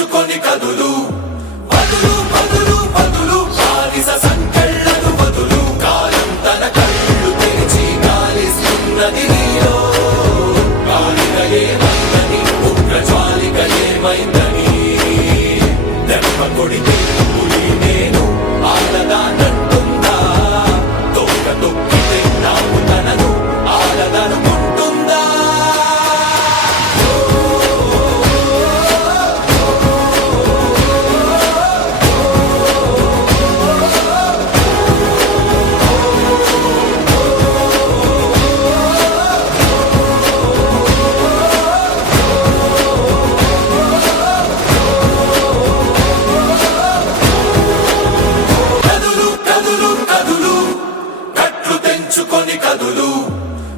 తెంచుకొని కదులు వదులు వదులు వదులు బానిస సంకెళ్ళను వదులు కాలం తన కళ్ళు తెరిచి గాలిస్తున్నది